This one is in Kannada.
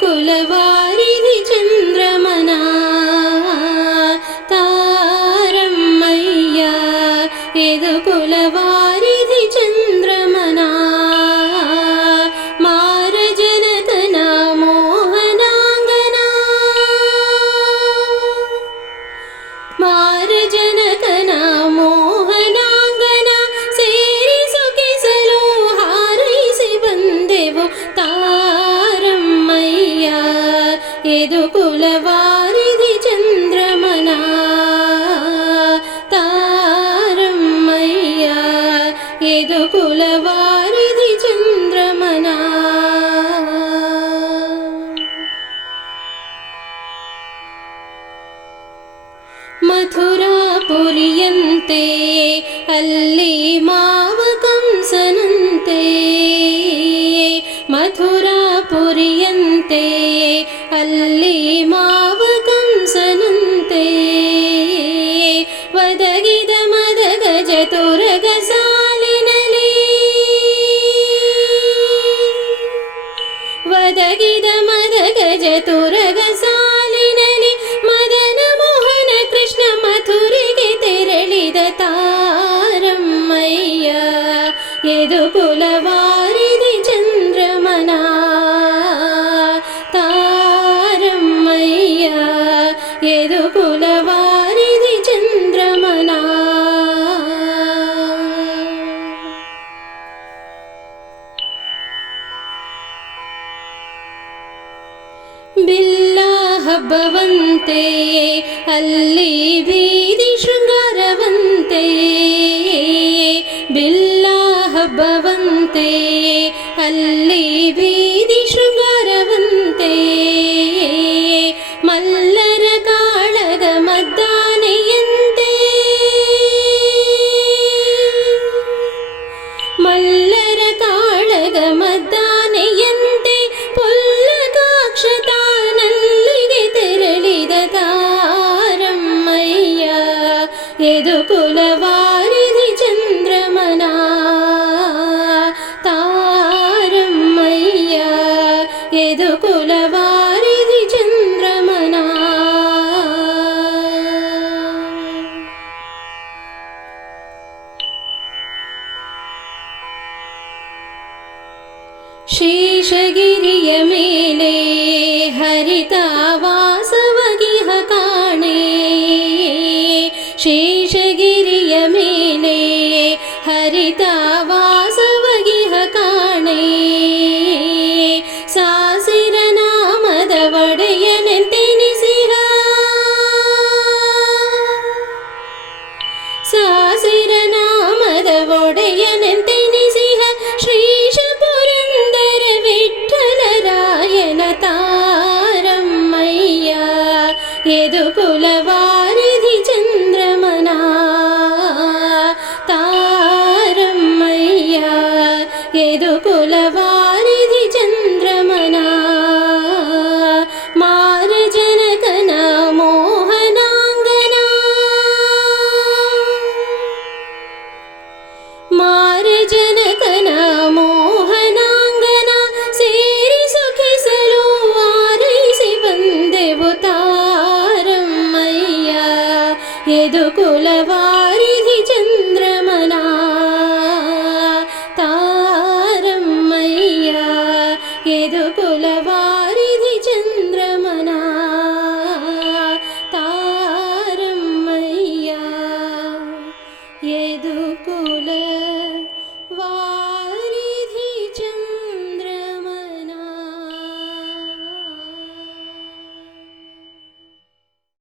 కులవారిధి చంద్రమనా తారమ్మయ్య ఎదు కులవారిధి చంద్రమనా మారజనకన మోహనాంగనా మారజనకన మోహనాంగనా ಸೇರಿ ಸುಖಿಸಲು ಹಾರೈಸಿ ಬಂದೆವು ತಾರಮ್ಮಯ್ಯ ಎದು ಕುಲವಾರಿಧಿ ಚಂದ್ರಮನ ತಾರಮ್ಮಯ್ಯ ಎದು ಕುಲವಾರಿಧಿ ಚಂದ್ರಮನ ಮಥುರಾಪುರಿಯಂತೆ ಅಲ್ಲಿ ಮಾವ ಕಂಸನಂತೆ ಮಥುರಾಪುರಿಯಂತೆ ಅಲ್ಲಿ ಮಾವ ಕಂಸನಂತೆ ಒದಗಿದ ಮದಗ ಚತುರಗ ಸಾಲಿನಲಿ ಒದಗಿದ ಮದಗ ಚತುರಗ ಸಾಲಿನಲಿ ಮದನ ಮೋಹನ ಕೃಷ್ಣ ಮಥುರಿಗೆ ತೆರಳಿದ ತಾರಮ್ಮಯ್ಯ ಎದು ಕುಲವಾರಿಧಿ ಚಂದ್ರಮನ ತಾರಮ್ಮಯ್ಯ ಎದು ಕುಲವಾರಿಧಿ ಚಂದ್ರಮನ ಬಿಲ್ಲ ಹಬ್ಬವಂತೆ ಅಲ್ಲಿ ಬೀದಿ ಶೃಂಗಾರವಂತೆ ಬಿಲ್ಲ ಹಬ್ಬವಂತೆ ಅಲ್ಲಿ ಬೀದಿ ಶೃಂಗಾರವಂತೆ ಮಲ್ಲರ ಕಾಳಗ ಮದ್ದಾನೆಯಂತೆ ಮಲ್ಲರ ಕಾಳಗ ಮದ್ದಾನೆಯಂತೆ ಪುಲ್ಲಕಾಕ್ಷತಾನಲ್ಲಿಗೆ ತೆರಳಿದ ತಾರಮ್ಮಯ್ಯ ಎದು ಕುಲವಾರಿಧಿ ಚಂದ್ರಮನ ತಾರಮ್ಮಯ್ಯ ಎದು ಕುಲವಾರಿಧಿ ಚಂದ್ರಮನ ಶೇಷಗಿರಿಯ ಮೇಲೆ ಹರಿತ ವಾಸವಗಿಹ ಕಾಣೆ ಶೇಷಗಿರಿಯ ಮೇಲೆ ಹರಿತ ವಾಸವಗಿಹ ಕಾಣೆ ಸಾಸಿರ ನಾಮದ ಒಡೆಯನೆಂತೆನಿಸಿಹ ಸಾಸಿರ ನಾಮದ ಒಡೆಯನೆಂತೆನಿಸಿಹ ಶ್ರೀಶ ಪುರಂದರ ವಿಠ್ಠಲರಾಯನ ತಾರಮ್ಮಯ್ಯ ಎದು ಕುಲವಾರಿಧಿ ಚಂದ್ರಮನ ತಾರಮ್ಮಯ್ಯ ಎದು ಕುಲವಾರಿಧಿ ಚಂದ್ರಮನ ಮಾರಜನಕನ ಮೋಹನಾಂಗನ ಮಾರಜನಕನ ಮೋಹನಾಂಗನ ಸೇರಿ ಸುಖಿಸಲು ಹಾರೈಸಿ ಬಂದೆವು ತಾರಮ್ಮಯ್ಯ ಎದು ಕುಲವಾರಿಧಿ ಚಂದ್ರಮನ ತಾರಮ್ಮಯ್ಯ ಎದು